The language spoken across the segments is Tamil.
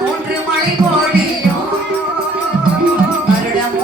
மூன்று மழை போடியும் வருடம்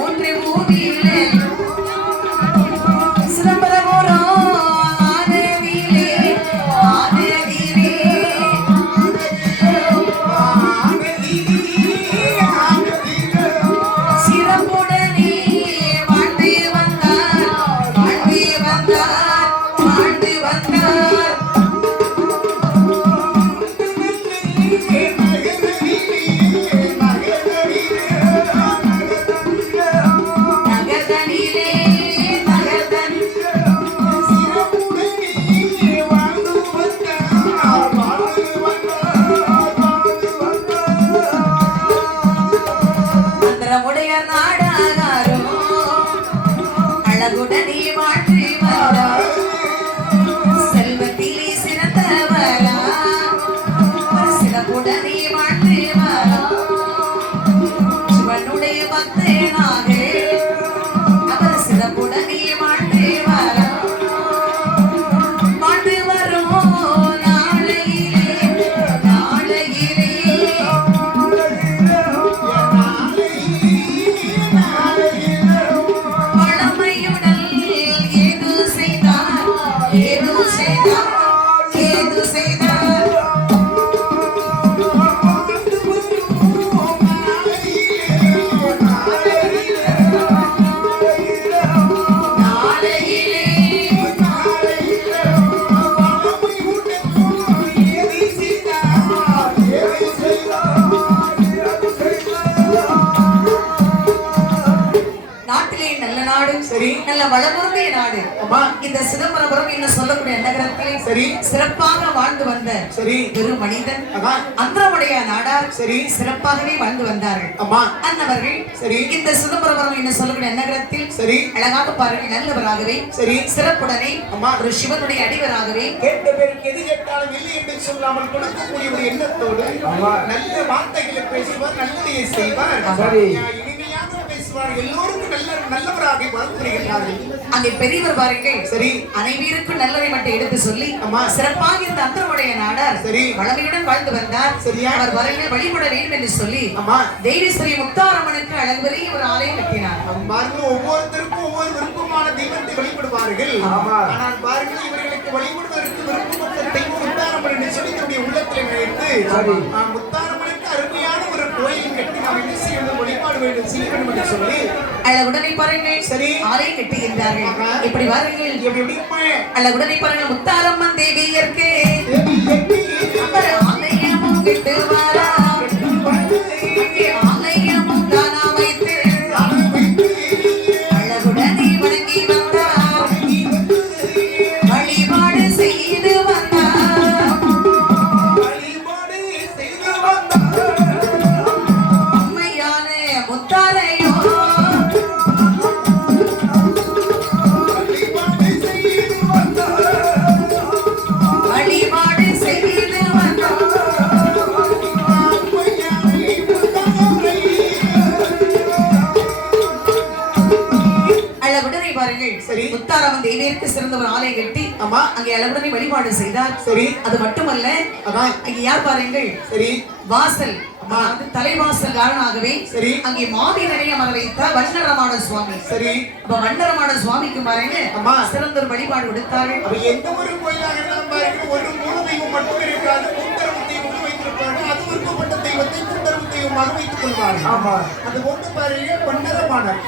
அழகுடனே வாழ்ந்து வந்தார் செல்வத்திலே சிறந்தவரா. சிறப்புடனே வாழ்ந்து வரா. சிவனுடைய பக்தனாக. அவர் சிறப்புடனே வளமுறுதிய நாடு அம்மா. இந்த சிதம்பரபுரம் என்று சொல்லக்கூடிய நகரத்திலே சரி. சிறப்பாக வாழ்ந்து வந்த சரி. ஒரு மனிதன் அம்மா. அந்திரமுடைய நாடார் சரி. சிறப்பாகவே வாழ்ந்து வந்தார்கள் அம்மா. அன்னவர்கள் சரி. இந்த சிதம்பரபுரம் என்று சொல்லக்கூடிய நகரத்தில் சரி. அழகாக பாருங்கள் நல்லவராகவே சரி. சிறப்புடனே அம்மா. ஒரு சிவனுடைய அடிவராகவே கேட்ட பேருக்கு எது கேட்டாலும் இல்லை என்று சொல்லாமல் கொடுக்கக்கூடிய ஒரு எண்ணத்தோடு நல்ல வார்த்தைகளை பேசுவார் நல்லதையை செய்வார் எல்லோருக்கும் நல்ல நல்லவராக வளர்த்துகிறார்கள் அங்கே பெரியவர் பாருங்கள் சரி. அனைவருக்கும் நல்லதை மட்டும் எடுத்து சொல்லி அம்மா. சிறப்பாக இந்த அந்தரமுடைய நாடார் சரி. வளமையுடன் வாழ்ந்து வந்தார். சரியா? அவர் வரல வழிபட வேண்டும் என்று சொல்லி அம்மா. தேவீஸ்வரி முக்தாரம்மனுக்கு அழகுவரை ஒரு ஆலயம் கட்டினார். பாருங்க ஒவ்வொருத்தருக்கும் ஒவ்வொரு விருப்பமான தெய்வத்தை வழிபடுவார்கள். ஆமா. ஆனால் பாருங்கள் இவர்களுக்கு வழிபடுவதற்கு விருப்பப்பட்ட தெய்வம் முத்தாரம்மன் என்று சொல்லி தன்னுடைய உள்ளத்தில் நினைத்து முத்தாரம்மனுக்கு அருமையான ஒரு கோயில் கட்டி நாம் என்ன செய்ய வேண்டும் வழிபாடு வேண்டும் என்று சொல்லி அழகுடனை பாருங்கள் சரி. ஆலயம் கட்டுகின்றார்கள். இப்படி வாருங்கள் எப்படி எப்படி அழகுடனை பாருங்கள் முத்தாரம்மன் தேவியர்க்கு தேவியருக்கு சிறந்த ஒரு ஆலயம் கட்டி ஆமா அங்கே அழகுடனை வழிபாடு செய்தார். சரி. அது மட்டுமல்ல அதான். அங்கே யார் பாருங்கள்? சரி. வாசல். அதாவது தலைவாசல் காரணாகவே சரி. அங்கே மாவீரனை அமர வைத்த வண்ணரமான சுவாமி. சரி. அப்ப வண்ணரமான சுவாமிக்கு பாருங்க அம்மா. சிறந்த வழிபாடு கொடுத்தார்கள். அப்ப எந்த ஒரு கோயிலாக இருந்தாலும் பாருங்க ஒரு மூல தெய்வம் மட்டும் இருக்காது. கூட்டுறவு தெய்வம் வைத்திருப்பாங்க. அது விருப்பப்பட்ட தெய்வத்தை கூட்டுறவு தெய்வமாக வைத்துக் கொள்வார்கள். ஆமா. அது ஒன்று பாருங்க பன்னரமானர்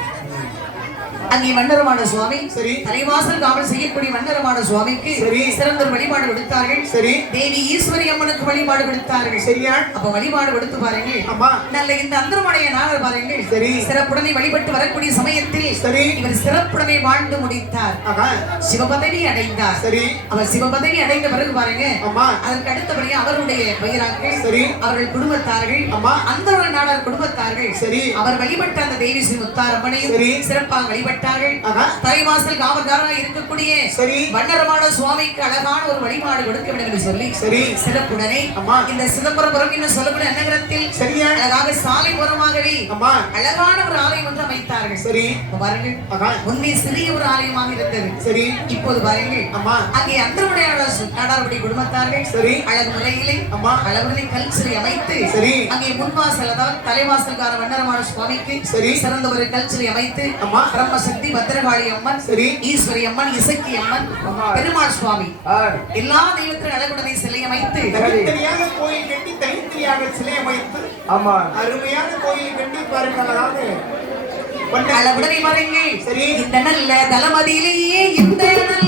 அங்கே வண்ணரமான சுவாமி சரி. தலைவாசல் காவல் செய்யக்கூடிய வண்ணரமான சுவாமிக்கு சரி. சிறந்த வழிபாடு கொடுத்தார்கள் சரி தேவி ஈஸ்வரி அம்மனுக்கு வழிபாடு கொடுத்தார்கள் சரியா அப்ப வழிபாடு கொடுத்து பாருங்க அம்மா நல்ல இந்த அந்தரமடைய நாகர் பாருங்கள் சரி. சிறப்புடனே வழிபட்டு வரக்கூடிய சமயத்தில் சரி. இவர் சிறப்புடனே வாழ்ந்து முடித்தார் சிவபதவி அடைந்தார் சரி அவர் சிவபதவி அடைந்த பிறகு பாருங்க அம்மா அதற்கு அடுத்தபடியாக அவருடைய பயிராக்கள் சரி. அவர்கள் குடும்பத்தார்கள் அம்மா. அந்த நாடார் குடும்பத்தார்கள் சரி. அவர் வழிபட்ட அந்த தேவி ஸ்ரீ முத்தாரம்மனையும். சிறப்பாக வழிபட்டார்கள் ஆஹா. தலைவாசல் காவல்காரராக இருக்கக்கூடிய சரி. வண்ணரமான சுவாமிக்கு அழகான ஒரு வழிபாடு கொடுக்க வேண்டும் என்று சொல்லி சரி. சிறப்புடனே அம்மா. இந்த சிதம்பரபுரம் என்று சொல்லக்கூடிய நகரத்தில் சரியா அழகாக சாலைபுறமாகவே அம்மா. அழகான ஒரு ஆலயம் ஒன்று அமைத்தார்கள். சரி. பாருங்கள். முன்னே சிறிய ஒரு ஆலயமாக இருந்தது. சரி. இப்போது பாருங்கள். அம்மா. அங்கே அந்தருடைய நாடாருடைய குடும்பத்தார்கள் சரி. அழகு முறையிலே அம்மா. அழகுடனே கல் சிலை அமைத்து சரி. அங்கே முன்வாசல் அதாவது தலைவாசல்கார வண்ணரமான சுவாமிக்கு சரி. சிறந்த ஒரு கல் சிலை அமைத்து அம்மா. பிரம்மசக்தி பத்திரகாளி அம்மன் சரி. ஈஸ்வரி அம்மன் இசக்கி அம்மன் அம்மா. பெருமாள் சுவாமி எல்லா தெய்வத்திலும் அழகுடனே சிலை அமைத்து தனித்தனியாக கோயில் கட்டி தனித்தனியாக சிலை அமைத்து ஆமா அருமையான கோயில் கட்டி பாருங்கள் அதாவது அழகுடனே மறைங்க சரி. இந்த நல்ல தலமதியிலேயே இந்த நல்ல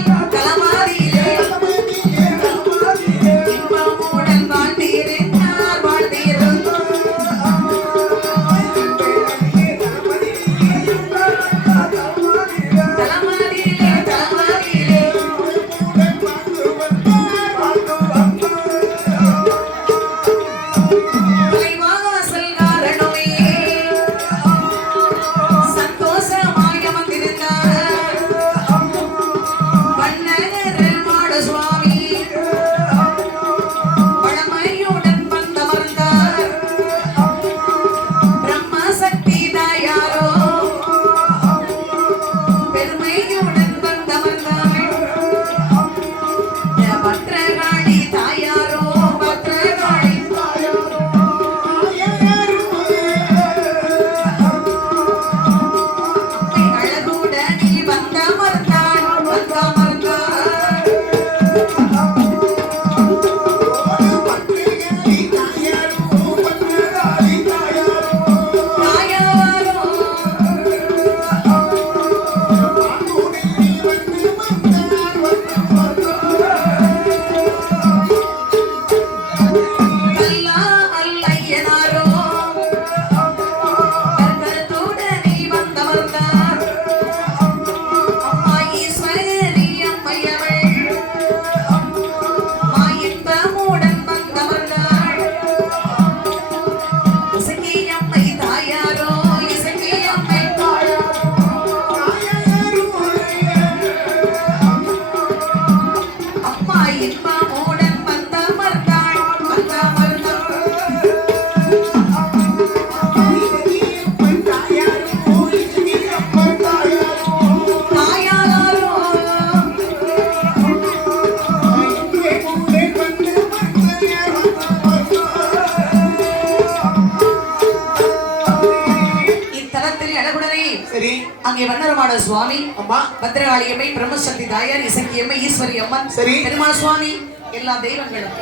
அங்கே வண்ணரமான சுவாமி அம்மா பத்ரகாளியம்மை பிரம்மசக்தி தாயார் இசக்கியம்மை ஈஸ்வரி அம்மன் சரி. பெருமாள் சுவாமி எல்லா தெய்வங்களும்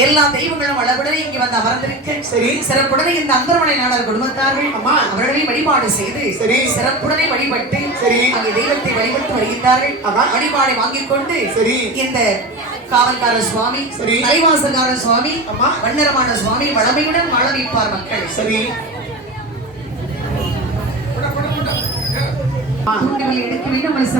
எல்லா தெய்வங்களும் அளவுடனே இங்கே வந்து அமர்ந்திருக்க சரி. சிறப்புடனே இந்த அந்தரமனை நாடர் குடும்பத்தார்கள் அம்மா. அவர்களை வழிபாடு செய்து சரி. சிறப்புடனே வழிபட்டு சரி. அங்கே தெய்வத்தை வழிபட்டு வருகின்றார்கள். வழிபாடை வாங்கிக் கொண்டு சரி. இந்த காவல்கார சுவாமி சரி. தலைவாசல்கார சுவாமி அம்மா. வண்ணரமான சுவாமி வளமையுடன் வாழ வைப்பார் மக்கள் சரி വാഹനങ്ങളിൽ ഇടയ്ക്ക് വീണ്ടും മത്സരം